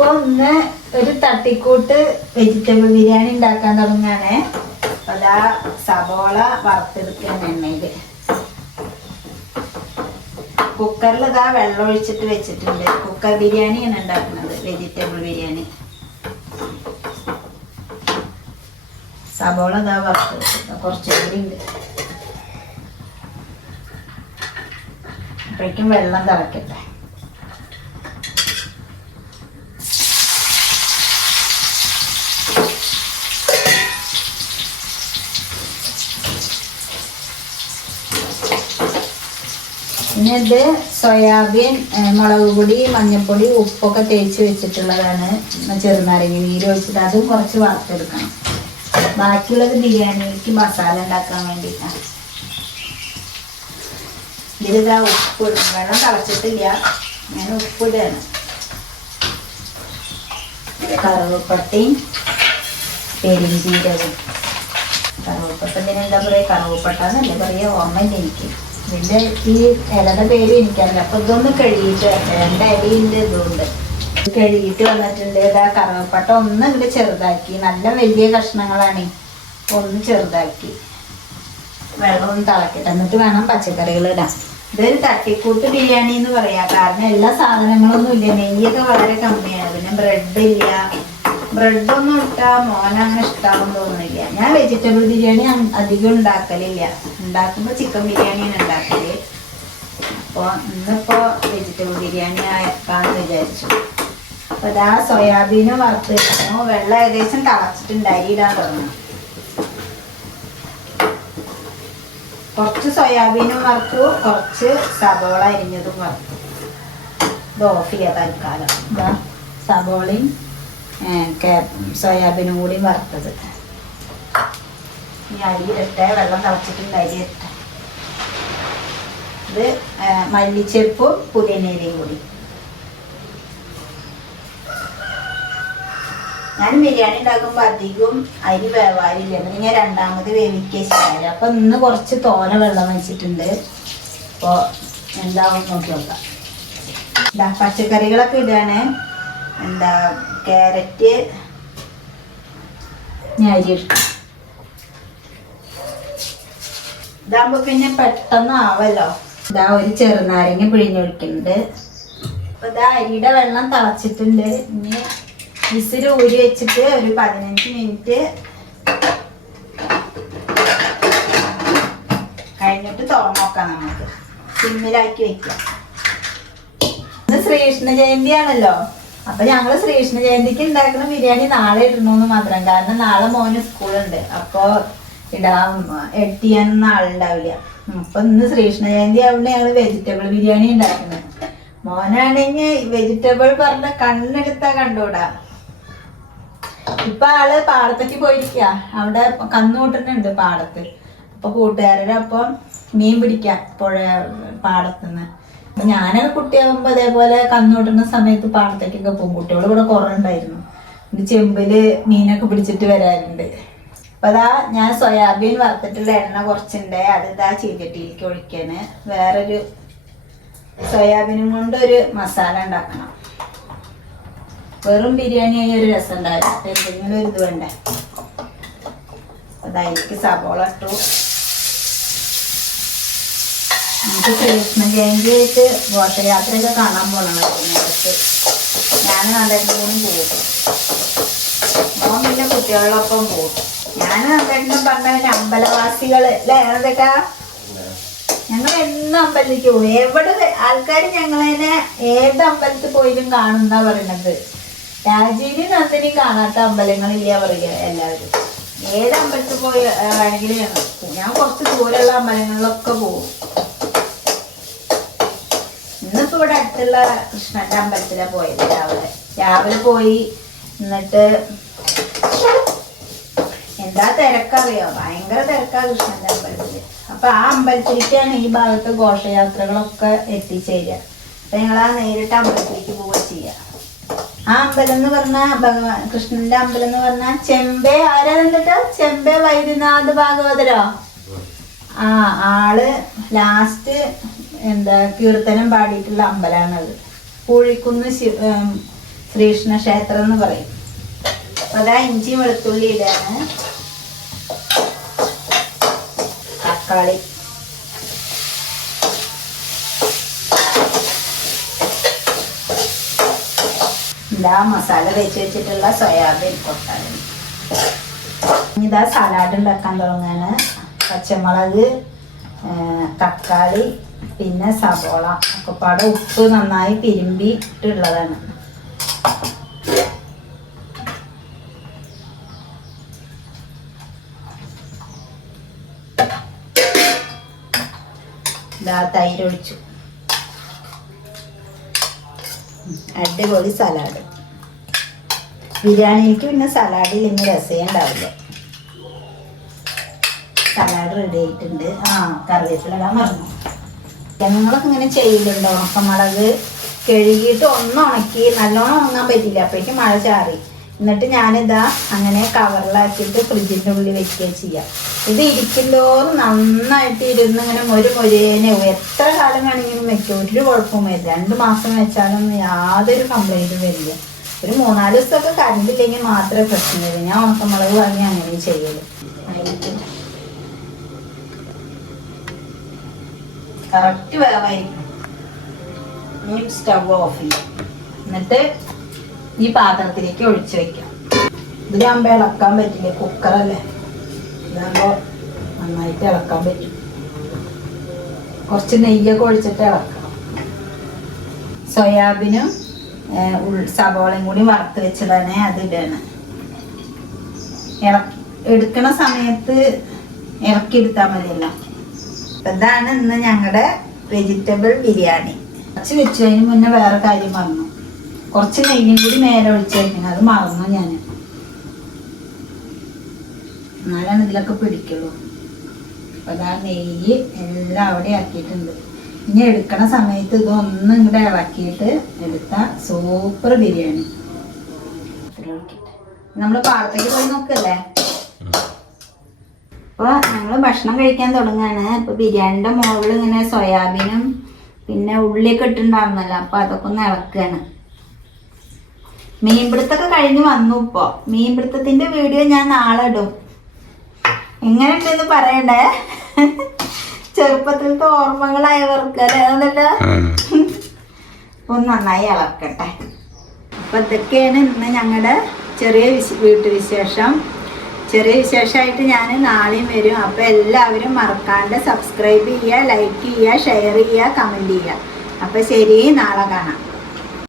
അപ്പൊ ഒന്ന് ഒരു തട്ടിക്കൂട്ട് വെജിറ്റബിൾ ബിരിയാണി ഉണ്ടാക്കാൻ തുടങ്ങാണ്. അതാ സബോള വറുത്തെടുക്കുന്ന എണ്ണയിൽ. കുക്കറിൽ ഇതാ വെള്ളം ഒഴിച്ചിട്ട് വെച്ചിട്ടുണ്ട്. കുക്കർ ബിരിയാണിയാണ് ഉണ്ടാക്കുന്നത് വെജിറ്റബിൾ ബിരിയാണി. സബോള ഇതാ വറുത്തെടുക്കുന്നത് കുറച്ചുകൂടി ഉണ്ട്. അപ്പോഴേക്കും വെള്ളം തിളക്കട്ടെ. പിന്നെ ഇത് സോയാബീൻ മുളക് പൊടി മഞ്ഞൾപ്പൊടി ഉപ്പൊക്കെ തേച്ച് വെച്ചിട്ടുള്ളതാണ്. ചെറുനാരങ്ങ നീര് ഒഴിച്ചിട്ട് അതും കുറച്ച് വറുത്തെടുക്കണം. ബാക്കിയുള്ളത് ബിരിയാണിക്ക് മസാല ഉണ്ടാക്കാൻ വേണ്ടിയിട്ടാണ് ഇതിലിതാ ഉപ്പ്. വെള്ളം തിളച്ചിട്ടില്ല. ഞാൻ ഉപ്പിടാണ് കറുവപ്പട്ടയും പെരിഞ്ചീരവും കറുവപ്പട്ട പിന്നെ എന്താ പറയുക കറുവപ്പട്ട എന്നല്ലേ പറയുക ഓർമ്മയില്ല എനിക്ക് ഇതിന്റെ ഈ ഇലയുടെ പേര് എനിക്കറിയില്ല. അപ്പൊ ഇതൊന്ന് കഴുകിയിട്ട് രണ്ട് ഇലയുണ്ട് ഇതുണ്ട്. ഇത് കഴുകിയിട്ട് വന്നിട്ടുണ്ട്. ഇതാ കറുവപ്പട്ട ഒന്ന് ഇവിടെ ചെറുതാക്കി. നല്ല വലിയ കഷ്ണങ്ങളാണ്. ഒന്ന് ചെറുതാക്കി. വെള്ളം ഒന്ന് തിളക്കട്ടെ. എന്നിട്ട് വേണം പച്ചക്കറികൾ ഇടാം ഇതൊരു തട്ടിക്കൂട്ട് ബിരിയാണി എന്ന് പറയാം. കാരണം എല്ലാ സാധനങ്ങളൊന്നും ഇല്ല. നെയ്യൊക്കെ വളരെ കമ്മിയാണ്. പിന്നെ ബ്രെഡ് ഇല്ല. ബ്രെഡൊന്നും ഇട്ടാ മോനങ്ങനെ ഇഷ്ടമാണെന്ന് തോന്നുന്നില്ല. ഞാൻ വെജിറ്റബിൾ ബിരിയാണി അധികം ഉണ്ടാക്കലില്ല. ഉണ്ടാക്കുമ്പോൾ ചിക്കൻ ബിരിയാണിയാണ് ഉണ്ടാക്കൽ. അപ്പോൾ ഇന്നിപ്പോൾ വെജിറ്റബിൾ ബിരിയാണി ആക്കാമെന്ന് വിചാരിച്ചു. അപ്പോൾ ഇതാ സോയാബീനും വറുത്ത് വെക്കുന്നു. വെള്ളം ഏകദേശം തിളച്ചിട്ടുണ്ട് ഇടാൻ തുടങ്ങും. കുറച്ച് സോയാബീനും വറുത്തു കുറച്ച് സബോള അരിഞ്ഞതും വറുത്തു. ഇത് ഓഫ് ചെയ്യാം തൽക്കാലം. സബോളയും സോയാബീനും കൂടി വറുത്തത്. ഈ അരി ഇരട്ടെ വെള്ളം തിളച്ചിട്ടുണ്ട് അരി ഇരട്ടെ. ഇത് മല്ലിച്ചെപ്പും പുതിനയിലയും കൂടി. ഞാൻ ബിരിയാണി ഉണ്ടാക്കുമ്പോൾ അധികം അരി വേവാറില്ല. എന്നിട്ട് ഞാൻ രണ്ടാമത് വേവിക്കുക ചെയ്യാറ് അപ്പൊ ഇന്ന് കുറച്ച് തോന വെള്ളം വെച്ചിട്ടുണ്ട് അപ്പോൾ എന്താവും നോക്കി നോക്കാം. എന്താ പച്ചക്കറികളൊക്കെ ഇടുകയാണ് എന്താ ക്യാരറ്റ് ഞാൻ അരി ഇട്ടു ഇതാകുമ്പോ പിന്നെ പെട്ടെന്ന് ആവല്ലോ ഇതാ ഒരു ചെറുനാരങ്ങ പിഴിഞ്ഞൊഴിക്കുന്നുണ്ട് അപ്പൊ ഇതാ അരിയുടെ വെള്ളം തിളച്ചിട്ടുണ്ട്. ഇനി വിസിൽ ഊരി വെച്ചിട്ട് ഒരു പതിനഞ്ച് മിനിറ്റ് കഴിഞ്ഞിട്ട് തുറന്നു നോക്കാം നമുക്ക്. സിമ്മിലാക്കി വെക്കാം. ഇന്ന് ശ്രീകൃഷ്ണ ജയന്തിയാണല്ലോ. അപ്പൊ ഞങ്ങൾ ശ്രീകൃഷ്ണ ജയന്തിക്ക് ഉണ്ടാക്കുന്ന ബിരിയാണി നാളെ ഇടണമെന്ന് മാത്രം. കാരണം നാളെ മോന് സ്കൂളുണ്ട്. അപ്പൊ എഡിറ്റ് ചെയ്യാനൊന്നും ആളുണ്ടാവില്ല. അപ്പൊ ഇന്ന് ശ്രീകൃഷ്ണ ജയന്തി ആവുകൊണ്ട് ഞങ്ങൾ വെജിറ്റബിൾ ബിരിയാണി ഉണ്ടാക്കുന്നത് മോനാണെങ്കിൽ വെജിറ്റബിൾ പറഞ്ഞ കണ്ണെടുത്താ കണ്ടൂടാ ഇപ്പൊ ആൾ പാടത്തേക്ക് പോയിരിക്ക. അവിടെ കന്നുകൂട്ടുന്നുണ്ട് പാടത്ത്. അപ്പൊ കൂട്ടുകാരുടെ ഒപ്പം മീൻ പിടിക്കാൻ പുഴ പാടത്തുനിന്ന്. അപ്പൊ ഞാനൊക്കെ കുട്ടിയാകുമ്പോ അതേപോലെ കന്നുകൂട്ടുന്ന സമയത്ത് പാടത്തേക്കൊക്കെ പോകും. കുട്ടികൾ ഇവിടെ കുറവുണ്ടായിരുന്നു ചെമ്പിൽ മീനൊക്കെ പിടിച്ചിട്ട് വരാറുണ്ട്. അപ്പൊ അതാ ഞാൻ സോയാബീൻ വറുത്തിട്ടുള്ള എണ്ണ കുറച്ചുണ്ട് അത് ഇതാ ചീഞ്ചട്ടിയിലേക്ക് ഒഴിക്കാന്. വേറൊരു സോയാബീനും കൊണ്ട് ഒരു മസാല ഉണ്ടാക്കണം. വെറും ബിരിയാണി ആയി ഒരു രസം ഉണ്ടാവില്ല. എന്തെങ്കിലും ഒരു ഇത് വേണ്ടേ? അതായിരിക്കും സബോള ഇട്ടു. നമുക്ക് കൃഷ്ണ ജയന്തിയായിട്ട് ഘോഷയാത്രയൊക്കെ കാണാൻ പോകണം ഞാൻ നല്ല കൂടി പോകും. ഞാൻ പിന്നെ കുട്ടികളോടൊപ്പം പോകും. ഞാൻ നല്ലതിനും പറഞ്ഞ അമ്പലവാസികൾ. അല്ലേ അതൊക്കെ ഞങ്ങൾ എന്നും അമ്പലത്തിലേക്ക് പോകും. എവിടെ ആൾക്കാർ ഞങ്ങളതിനെ ഏത് അമ്പലത്തിൽ പോയാലും കാണുന്ന പറയണത്. രാജീവി നന്ദിനി കാണാത്ത അമ്പലങ്ങളില്ല പറയുക എല്ലാവരും. ഏത് അമ്പലത്തിൽ പോയി ആ, വേണമെങ്കിലും ഞങ്ങൾ പോകും. ഞാൻ കുറച്ച് ദൂരമുള്ള അമ്പലങ്ങളിലൊക്കെ പോകും. ഇന്നിപ്പോ ഇവിടെ അടുത്തുള്ള കൃഷ്ണന്റെ അമ്പലത്തിലാണ് പോയത്. രാവിലെ രാവിലെ പോയി എന്നിട്ട് എന്താ തിരക്കറിയോ? ഭയങ്കര തിരക്കാ കൃഷ്ണന്റെ അമ്പലത്തിൽ. അപ്പൊ ആ അമ്പലത്തിലേക്കാണ് ഈ ഭാഗത്ത് ഘോഷയാത്രകളൊക്കെ എത്തിച്ചേരുക അപ്പൊ ഞങ്ങൾ ആ നേരിട്ട് അമ്പലത്തിലേക്ക് പോവുക ചെയ്യുക ആ അമ്പലം എന്ന് പറഞ്ഞാൽ ഭഗവാൻ കൃഷ്ണന്റെ അമ്പലം എന്ന് പറഞ്ഞാൽ ചെമ്പേ ആരാ കണ്ടിട്ട് ചെമ്പേ വൈദ്യനാഥ് ഭാഗവതരോ? ആ ആൾ ലാസ്റ്റ് എന്താ കീർത്തനം പാടിയിട്ടുള്ള അമ്പലമാണത് പൂഴിക്കുന്ന് ശിവ ശ്രീകൃഷ്ണ ക്ഷേത്രം എന്ന് പറയും. അതാ ഇഞ്ചി വെളുത്തുള്ളി ഇടാണ് തക്കാളി. ഇതാ മസാല തേച്ച് വെച്ചിട്ടുള്ള സോയാബീൻ കൊട്ടാണ് ഇതാ സലാഡ് ഉണ്ടാക്കാൻ തുടങ്ങാണ്. പച്ചമുളക് തക്കാളി പിന്നെ സവോള. ഒക്കെപ്പാടെ ഉപ്പ് നന്നായി തിരുമ്പി ഇട്ടുള്ളതാണ് ഇതാ തൈര് ഒഴിച്ചു. അടിപൊളി സലാഡ്. ബിരിയാണിക്ക് പിന്നെ സലാഡ് ഇല്ലെങ്കിൽ രസേ ഉണ്ടാവില്ല. സലാഡ് റെഡി ആയിട്ടുണ്ട്. ആ കറിവേപ്പില ഇടാൻ മറന്നു. ഞങ്ങളൊക്കെ ഇങ്ങനെ ചെയ്യലുണ്ടോ. ഉണക്കമുളക് കഴുകിയിട്ട് ഒന്ന് ഉണക്കി നല്ലോണം ഉണങ്ങാൻ പറ്റില്ല അപ്പോഴേക്കും മഴ ചാറി. എന്നിട്ട് ഞാനിതാ അങ്ങനെ കവറിലാക്കിയിട്ട് ഫ്രിഡ്ജിന്റെ ഉള്ളിൽ വെക്കുക ചെയ്യാം. ഇത് ഇരിക്കുന്തോറും നന്നായിട്ട് ഇരുന്ന് ഇങ്ങനെ മൊരു മൊരേനെ എത്ര കാലം വേണമെങ്കിലും വെക്കും. ഒരു കുഴപ്പവും വരില്ല രണ്ട് മാസം വെച്ചാലും യാതൊരു കംപ്ലൈന്റും വരില്ല. ഒരു മൂന്നാൽ ദിവസമൊക്കെ കറണ്ട് ഇല്ലെങ്കിൽ മാത്രമേ പ്രശ്നം വരൂ. ഞാൻ ഉണക്കമുളക് വാങ്ങി അങ്ങനെ ചെയ്യൽ. കറക്റ്റ് വേവായിരിക്കും സ്റ്റവ് ഓഫ് ചെയ്യും. എന്നിട്ട് ഈ പാത്രത്തിലേക്ക് ഒഴിച്ചു വെക്കാം. ഇതിലാകുമ്പോൾ ഇളക്കാൻ പറ്റില്ല? കുക്കറല്ലേ ഇതാകുമ്പോൾ നന്നായിട്ട് ഇളക്കാൻ പറ്റും. കുറച്ച് നെയ്യൊക്കെ ഒഴിച്ചിട്ട് ഇളക്കണം. സോയാബീനും സവോളയും കൂടി വറുത്ത് വെച്ചതാണ് അത് ഇടണം ഇളക്കി എടുക്കണ സമയത്ത് ഇറക്കി എടുത്താൽ മതിയല്ലോ ഇതാണ് ഇന്ന് ഞങ്ങളുടെ വെജിറ്റബിൾ ബിരിയാണി. കുറച്ച് വെച്ചതിന് മുന്നേ വേറെ കാര്യം പറഞ്ഞു. കുറച്ച് നെയ്യും കൂടി നേരെ ഒഴിച്ചു വെക്കണം അത് മറന്നു ഞാൻ എന്നാലാണ് ഇതിലൊക്കെ പിടിക്കുള്ളൂ. അപ്പൊ അതാ നെയ്യ് എല്ലാം അവിടെ ആക്കിയിട്ടുണ്ട്. ഇനി എടുക്കണ സമയത്ത് ഇതൊന്നും ഇങ്ങോട്ട് ഇളക്കിയിട്ട് എടുത്ത സൂപ്പർ ബിരിയാണി. നമ്മൾ പാടത്തേക്ക് പോയി നോക്കല്ലേ? അപ്പോൾ ഞങ്ങൾ ഭക്ഷണം കഴിക്കാൻ തുടങ്ങാണ്. അപ്പോൾ ബിരിയാണിന്റെ മുകളിൽ ഇങ്ങനെ സോയാബീനും പിന്നെ ഉള്ളിയൊക്കെ ഇട്ടുണ്ടായിരുന്നല്ലോ അപ്പോൾ അതൊക്കെ ഒന്ന് ഇളക്കുകയാണ് മീൻപിടുത്തൊക്കെ കഴിഞ്ഞ് വന്നു ഇപ്പോ. മീൻപിടുത്തത്തിന്റെ വീഡിയോ ഞാൻ നാളെ ഇടും. എങ്ങനെയുണ്ടെന്ന് പറയണ്ടേ? ചെറുപ്പത്തിലത്തെ ഓർമ്മകളായവർക്ക് അല്ലേ? അതല്ല ഒന്ന് നന്നായി ഇളക്കട്ടെ. അപ്പൊ ഇതൊക്കെയാണ് ഇന്ന് ഞങ്ങളുടെ ചെറിയ വിശ വീട്ടുവിശേഷം ചെറിയ വിശേഷമായിട്ട് ഞാൻ നാളെയും വരും. അപ്പോൾ എല്ലാവരും മറക്കാണ്ട് സബ്സ്ക്രൈബ് ചെയ്യുക ലൈക്ക് ചെയ്യുക ഷെയർ ചെയ്യുക കമന്റ് ചെയ്യുക. അപ്പോൾ ശരി നാളെ കാണാം.